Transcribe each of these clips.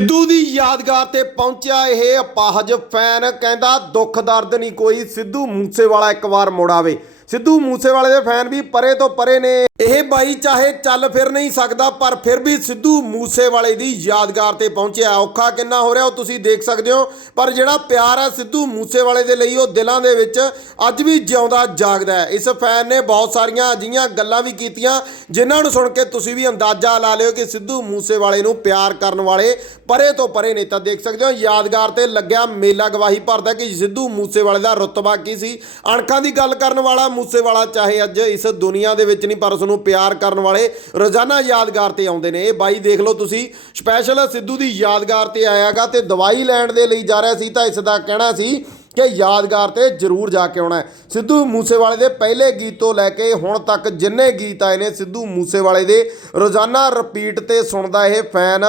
ਸਿੱਧੂ ਦੀ ਯਾਦਗਾਰ ਤੇ ਪਹੁੰਚਿਆ ਇਹ ਅਪਾਹਜ। ਫੈਨ ਕਹਿੰਦਾ, ਦੁੱਖ ਦਰਦ ਨਹੀਂ ਕੋਈ। ਸਿੱਧੂ ਮੂਸੇਵਾਲਾ ਇੱਕ ਵਾਰ ਮੁੜ ਆਵੇ। ਸਿੱਧੂ ਮੂਸੇਵਾਲੇ ਦੇ ਫੈਨ ਵੀ ਪਰੇ ਤੋਂ ਪਰੇ ਨੇ। ਇਹ ਬਾਈ ਚਾਹੇ ਚੱਲ ਫਿਰ ਨਹੀਂ ਸਕਦਾ, ਪਰ ਫਿਰ ਵੀ ਸਿੱਧੂ ਮੂਸੇਵਾਲੇ ਦੀ ਯਾਦਗਾਰ ਤੇ ਪਹੁੰਚਿਆ। ਔਖਾ ਕਿੰਨਾ ਹੋ ਰਿਹਾ ਉਹ ਤੁਸੀਂ ਦੇਖ ਸਕਦੇ ਹੋ। ਪਰ ਜਿਹੜਾ ਪਿਆਰ ਹੈ ਸਿੱਧੂ ਮੂਸੇਵਾਲੇ ਦੇ ਲਈ, ਉਹ ਦਿਲਾਂ ਦੇ ਵਿੱਚ ਅੱਜ ਵੀ ਜਿਉਂਦਾ, ਜਾਗਦਾ ਹੈ। ਇਸ ਫੈਨ ਨੇ ਬਹੁਤ ਸਾਰੀਆਂ ਅਜਿਹੀਆਂ ਗੱਲਾਂ ਵੀ ਕੀਤੀਆਂ, ਜਿਨ੍ਹਾਂ ਨੂੰ ਸੁਣ ਕੇ ਤੁਸੀਂ ਵੀ ਅੰਦਾਜ਼ਾ ਲਾ ਲਿਓ ਕਿ ਸਿੱਧੂ ਮੂਸੇਵਾਲੇ ਨੂੰ ਪਿਆਰ ਕਰਨ ਵਾਲੇ ਪਰੇ ਤੋਂ ਪਰੇ ਨੇ। ਤਾਂ ਦੇਖ ਸਕਦੇ ਹੋ, ਯਾਦਗਾਰ ਤੇ ਲੱਗਿਆ ਮੇਲਾ ਗਵਾਹੀ ਭਰਦਾ ਕਿ ਸਿੱਧੂ ਮੂਸੇਵਾਲੇ ਦਾ ਰੁਤਬਾ ਕੀ ਸੀ। ਅਣਖਾਂ ਦੀ ਗੱਲ ਕਰਨ ਵਾਲਾ ਮੂਸੇਵਾਲਾ ਚਾਹੇ ਅੱਜ ਇਸ ਦੁਨੀਆ ਦੇ ਵਿੱਚ ਨਹੀਂ, ਪਰ ਉਸ ਨੂੰ ਪਿਆਰ ਕਰਨ ਵਾਲੇ ਰੋਜ਼ਾਨਾ ਯਾਦਗਾਰ ਤੇ ਆਉਂਦੇ ਨੇ। ਇਹ ਬਾਈ ਦੇਖ ਲਓ ਤੁਸੀਂ ਸਪੈਸ਼ਲ ਸਿੱਧੂ ਦੀ ਯਾਦਗਾਰ ਤੇ ਆਇਆਗਾ ਤੇ ਦਵਾਈ ਲੈਣ ਦੇ ਲਈ ਜਾ ਰਿਹਾ ਸੀ ਤਾਂ ਇਸ ਦਾ ਕਹਿਣਾ ਸੀ ਕਿ ਯਾਦਗਾਰ ਤੇ ਜ਼ਰੂਰ ਜਾ ਕੇ ਆਉਣਾ ਸਿੱਧੂ ਮੂਸੇਵਾਲੇ ਦੇ ਪਹਿਲੇ ਗੀਤ ਤੋਂ ਲੈ ਕੇ ਹੁਣ ਤੱਕ ਜਿੰਨੇ ਗੀਤ ਆਏ ਨੇ, ਸਿੱਧੂ ਮੂਸੇਵਾਲੇ ਦੇ ਰੋਜ਼ਾਨਾ ਰਿਪੀਟ ਤੇ ਸੁਣਦਾ ਇਹ ਫੈਨ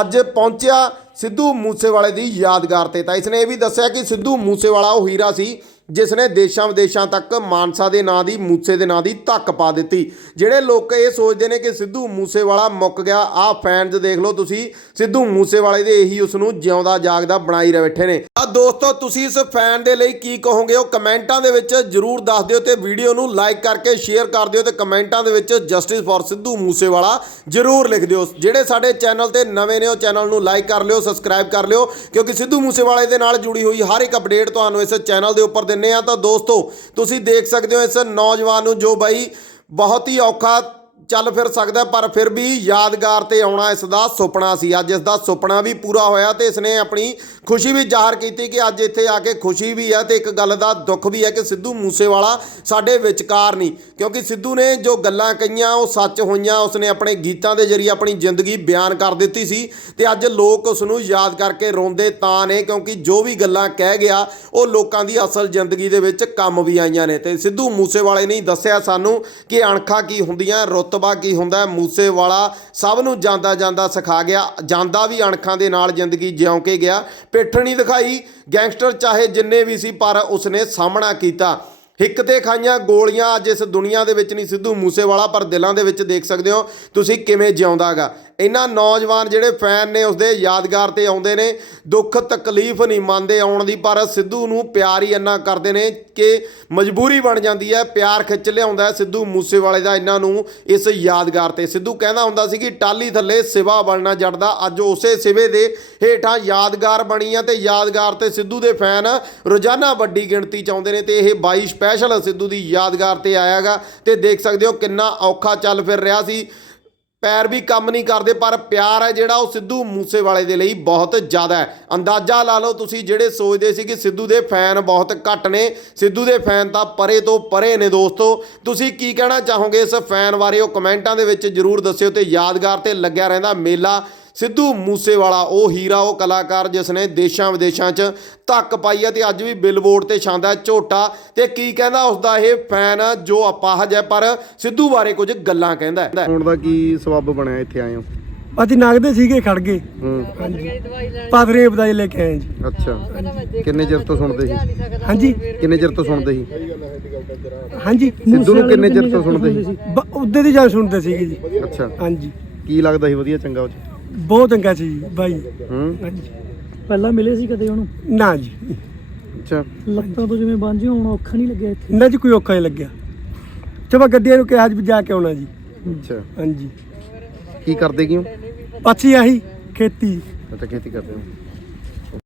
ਅੱਜ ਪਹੁੰਚਿਆ ਸਿੱਧੂ ਮੂਸੇਵਾਲੇ ਦੀ ਯਾਦਗਾਰ ਤੇ। ਤਾਂ ਇਸਨੇ ਇਹ ਵੀ ਦੱਸਿਆ ਕਿ ਸਿੱਧੂ ਮੂਸੇਵਾਲਾ ਉਹ ਹੀਰਾ ਸੀ ਜਿਸ ਨੇ ਦੇਸ਼ਾਂ ਵਿਦੇਸ਼ਾਂ ਤੱਕ ਮਾਨਸਾ ਦੇ ਨਾਂ ਦੀ, ਮੂਸੇ ਦੇ ਨਾਂ ਦੀ ਧੱਕ ਪਾ ਦਿੱਤੀ। ਜਿਹੜੇ ਲੋਕ ਇਹ ਸੋਚਦੇ ਨੇ ਕਿ ਸਿੱਧੂ ਮੂਸੇਵਾਲਾ ਮੁੱਕ ਗਿਆ, ਆਹ ਫੈਨਸ ਦੇਖ ਲਓ ਤੁਸੀਂ, ਸਿੱਧੂ ਮੂਸੇਵਾਲੇ ਦੇ ਇਹੀ ਉਸ ਨੂੰ ਜਿਉਂਦਾ ਜਾਗਦਾ ਬਣਾਈ ਰਹੇ ਬੈਠੇ ਨੇ। ਦੋਸਤੋ, ਤੁਸੀਂ ਇਸ ਫੈਨ ਦੇ ਲਈ ਕੀ ਕਹੋਗੇ? ਉਹ ਕਮੈਂਟਾਂ ਦੇ ਵਿੱਚ ਜਰੂਰ ਦੱਸ ਦਿਓ ਤੇ ਵੀਡੀਓ ਨੂੰ ਲਾਈਕ ਕਰਕੇ ਸ਼ੇਅਰ ਕਰ ਦਿਓ ਤੇ ਕਮੈਂਟਾਂ ਦੇ ਵਿੱਚ ਜਸਟਿਸ ਫॉर ਸਿੱਧੂ ਮੂਸੇਵਾਲਾ ਜਰੂਰ ਲਿਖ ਦਿਓ। ਜਿਹੜੇ ਸਾਡੇ ਚੈਨਲ ਤੇ ਨਵੇਂ ਨੇ, ਉਹ ਚੈਨਲ ਨੂੰ ਲਾਈਕ ਕਰ ਲਿਓ ਸਬਸਕ੍ਰਾਈਬ ਕਰ ਲਿਓ, ਕਿਉਂਕਿ ਸਿੱਧੂ ਮੂਸੇਵਾਲੇ ਦੇ ਨਾਲ ਜੁੜੀ ਹੋਈ ਹਰ ਇੱਕ ਅਪਡੇਟ ਤੁਹਾਨੂੰ ਇਸ ਚੈਨਲ ਦੇ ਉੱਪਰ ਦਿੰਨੇ ਆ। ਤਾਂ ਦੋਸਤੋ, ਤੁਸੀਂ ਦੇਖ ਸਕਦੇ ਹੋ ਇਸ ਨੌਜਵਾਨ ਨੂੰ ਜੋ ਬਾਈ ਬਹੁਤ ਹੀ ਔਖਾ ਚੱਲ ਫਿਰ ਸਕਦਾ, ਪਰ ਫਿਰ ਵੀ ਯਾਦਗਾਰ ਤੇ ਆਉਣਾ ਇਸ ਦਾ ਸੁਪਨਾ ਸੀ। ਅੱਜ ਇਸ ਦਾ ਸੁਪਨਾ ਵੀ ਪੂਰਾ ਹੋਇਆ ਤੇ ਇਸਨੇ ਆਪਣੀ ਖੁਸ਼ੀ ਵੀ ਜ਼ਾਹਰ ਕੀਤੀ ਕਿ ਅੱਜ ਇੱਥੇ ਆ ਕੇ ਖੁਸ਼ੀ ਵੀ ਹੈ ਤੇ ਇੱਕ ਗੱਲ ਦਾ ਦੁੱਖ ਵੀ ਹੈ ਕਿ ਸਿੱਧੂ ਮੂਸੇਵਾਲਾ ਸਾਡੇ ਵਿਚਕਾਰ ਨਹੀਂ। ਕਿਉਂਕਿ ਸਿੱਧੂ ਨੇ ਜੋ ਗੱਲਾਂ ਕਹੀਆਂ, ਉਹ ਸੱਚ ਹੋਈਆਂ। ਉਸਨੇ ਆਪਣੇ ਗੀਤਾਂ ਦੇ ਜ਼ਰੀਏ ਆਪਣੀ ਜ਼ਿੰਦਗੀ ਬਿਆਨ ਕਰ ਦਿੱਤੀ ਸੀ ਤੇ ਅੱਜ ਲੋਕ ਉਸ ਨੂੰ ਯਾਦ ਕਰਕੇ ਰੋਂਦੇ ਤਾਂ ਨੇ, ਕਿਉਂਕਿ ਜੋ ਵੀ ਗੱਲਾਂ ਕਹਿ ਗਿਆ, ਉਹ ਲੋਕਾਂ ਦੀ ਅਸਲ ਜ਼ਿੰਦਗੀ ਦੇ ਵਿੱਚ ਕੰਮ ਵੀ ਆਈਆਂ ਨੇ। ਤੇ ਸਿੱਧੂ ਮੂਸੇਵਾਲੇ ਨੇ ਦੱਸਿਆ ਸਾਨੂੰ ਕਿ ਅਣਖਾਂ ਕੀ ਹੁੰਦੀਆਂ ਰੁਤਬਾ ਕੀ ਹੁੰਦਾ ਹੈ। ਮੂਸੇਵਾਲਾ ਸਭ ਨੂੰ ਜਾਂਦਾ ਜਾਂਦਾ ਸਿਖਾ ਗਿਆ। ਜਾਂਦਾ ਵੀ ਅਣਖਾਂ ਦੇ ਨਾਲ ਜ਼ਿੰਦਗੀ ਜਿਉਂ ਕੇ ਗਿਆ। ਪਿੱਠ ਨਹੀਂ ਦਿਖਾਈ। ਗੈਂਗਸਟਰ ਚਾਹੇ ਜਿੰਨੇ ਵੀ ਸੀ, ਪਰ ਉਸਨੇ ਸਾਹਮਣਾ ਕੀਤਾ। ਹਿੱਕ ਤੇ ਖਾਈਆਂ ਗੋਲੀਆਂ ਅੱਜ ਇਸ ਦੁਨੀਆ ਦੇ ਵਿੱਚ ਨਹੀਂ ਸਿੱਧੂ ਮੂਸੇਵਾਲਾ, ਪਰ ਦਿਲਾਂ ਦੇ ਵਿੱਚ ਦੇਖ ਸਕਦੇ ਹੋ ਤੁਸੀਂ ਕਿਵੇਂ ਜਿਉਂਦਾਗਾ ਇਹਨਾਂ ਨੌਜਵਾਨ ਜਿਹੜੇ ਫੈਨ ਨੇ ਉਸਦੇ ਯਾਦਗਾਰ ਤੇ ਆਉਂਦੇ ਨੇ, ਦੁੱਖ ਤਕਲੀਫ ਨਹੀਂ ਮੰਨਦੇ ਆਉਣ ਦੀ, ਪਰ ਸਿੱਧੂ ਨੂੰ ਪਿਆਰ ਹੀ ਇੰਨਾ ਕਰਦੇ ਨੇ ਕਿ ਮਜਬੂਰੀ ਬਣ ਜਾਂਦੀ ਹੈ, ਪਿਆਰ ਖਿੱਚ ਲਿਆਉਂਦਾ ਹੈ ਸਿੱਧੂ ਮੂਸੇਵਾਲੇ ਦਾ ਇਹਨਾਂ ਨੂੰ ਇਸ ਯਾਦਗਾਰ ਤੇ। ਸਿੱਧੂ ਕਹਿੰਦਾ ਹੁੰਦਾ ਸੀ ਕਿ ਟਾਲੀ ਥੱਲੇ ਸਿਵਾ ਬਣਨਾ ਜੜਦਾ ਅੱਜ ਉਸੇ ਸਿਵੇ ਦੇ ਹੇਠਾਂ ਯਾਦਗਾਰ ਬਣੀ ਆ ਤੇ ਯਾਦਗਾਰ ਤੇ ਸਿੱਧੂ ਦੇ ਫੈਨ ਰੋਜ਼ਾਨਾ ਵੱਡੀ ਗਿਣਤੀ ਚ ਆਉਂਦੇ ਨੇ ਤੇ ਇਹ 22 ਸਪੈਸ਼ਲ ਸਿੱਧੂ ਦੀ ਯਾਦਗਾਰ ਤੇ ਆਇਆਗਾ ਤੇ ਦੇਖ ਸਕਦੇ ਹੋ ਕਿੰਨਾ ਔਖਾ ਚੱਲ ਫਿਰ ਰਿਹਾ ਸੀ। ਪੈਰ ਵੀ ਕੰਮ ਨਹੀਂ ਕਰਦੇ, ਪਰ ਪਿਆਰ ਹੈ ਜਿਹੜਾ ਉਹ ਸਿੱਧੂ ਮੂਸੇਵਾਲੇ ਦੇ ਲਈ ਬਹੁਤ ਜ਼ਿਆਦਾ ਹੈ। ਅੰਦਾਜ਼ਾ ਲਾ ਲਓ ਤੁਸੀਂ ਜਿਹੜੇ ਸੋਚਦੇ ਸੀ ਕਿ ਸਿੱਧੂ ਦੇ ਫੈਨ ਬਹੁਤ ਘੱਟ ਨੇ, ਸਿੱਧੂ ਦੇ ਫੈਨ ਤਾਂ ਪਰੇ ਤੋਂ ਪਰੇ ਨੇ ਦੋਸਤੋ। ਤੁਸੀਂ ਕੀ ਕਹਿਣਾ ਚਾਹੋਗੇ ਇਸ ਫੈਨ ਬਾਰੇ ਉਹ ਕਮੈਂਟਾਂ ਦੇ ਵਿੱਚ ਜਰੂਰ ਦੱਸਿਓ ਤੇ ਯਾਦਗਾਰ ਤੇ ਲੱਗਿਆ ਰਹਿੰਦਾ ਮੇਲਾ। ਸਿੱਧੂ ਮੂਸੇਵਾਲਾ ਉਹ ਹੀਰਾ ਉਹ ਕਲਾਕਾਰ ਜਿਸ ਨੇ ਦੇਸ਼ਾਂ ਵਿਦੇਸ਼ਾਂ 'ਚ ਧੱਕ ਪਾਈ ਹੈ ਤੇ ਅੱਜ ਵੀ ਬਿਲਬੋਰਡ ਤੇ ਛਾਂਦਾ ਝੋਟਾ। ਤੇ ਕੀ ਕਹਿੰਦਾ ਉਸ ਦਾ ਇਹ ਫੈਨ ਜੋ ਅਪਾਹਜ ਹੈ ਪਰ ਸਿੱਧੂ ਬਾਰੇ ਕੁਝ ਗੱਲਾਂ ਕਹਿੰਦਾ ਹੈ। ਹੁਣ ਦਾ ਕੀ ਸਬੱਬ ਬਣਿਆ ਇੱਥੇ ਆਏ ਹੋ? ਅਸੀਂ ਨਗਦੇ ਸੀਗੇ ਖੜ ਗਏ। ਹੂੰ। ਪਾਦਰੇ ਬਦਾਈ ਲੈ ਕੇ ਆਏ ਜੀ। ਅੱਛਾ। ਕਿੰਨੇ ਚਿਰ ਤੋਂ ਸੁਣਦੇ ਸੀ? ਹਾਂਜੀ। ਕਿੰਨੇ ਚਿਰ ਤੋਂ ਸੁਣਦੇ ਸੀ? ਹਾਂਜੀ। ਸਿੱਧੂ ਨੂੰ ਕਿੰਨੇ ਚਿਰ ਤੋਂ ਸੁਣਦੇ ਸੀ? ਉਦੋਂ ਦੀ ਜਾਨ ਸੁਣਦੇ ਸੀਗੇ ਜੀ। ਅੱਛਾ। ਹਾਂਜੀ। ਕੀ ਲੱਗਦਾ ਸੀ ਵਧੀਆ ਚੰਗਾ ਉਹ? ਬਹੁਤ ਚੰਗਾ ਸੀ ਜੀ ਬਾਈ। ਹੂੰ। ਹਾਂਜੀ। ਪਹਿਲਾਂ ਮਿਲੇ ਸੀ ਕਦੇ ਉਹਨੂੰ? ਨਾ ਜੀ। ਅੱਛਾ। ਲੱਤਾਂ ਤੋਂ ਜਿਵੇਂ ਬੰਝ ਹੁਣ ਔਖਾ ਨਹੀਂ ਲੱਗਿਆ ਇੱਥੇ? ਨਾ ਜੀ ਕੋਈ ਔਖਾ ਨਹੀਂ ਲੱਗਿਆ। ਚਬਾ ਗੱਡੀਆਂ ਨੂੰ ਕਿਹਾ ਅੱਜ ਜਾ ਕੇ ਆਉਣਾ ਜੀ। ਅੱਛਾ। ਹਾਂਜੀ। ਕੀ ਕਰਦੇ ਕਿਉਂ? ਪਾਛੀ ਆਹੀ ਖੇਤੀ। ਅੱਛਾ ਖੇਤੀ ਕਰਦੇ ਹੋ।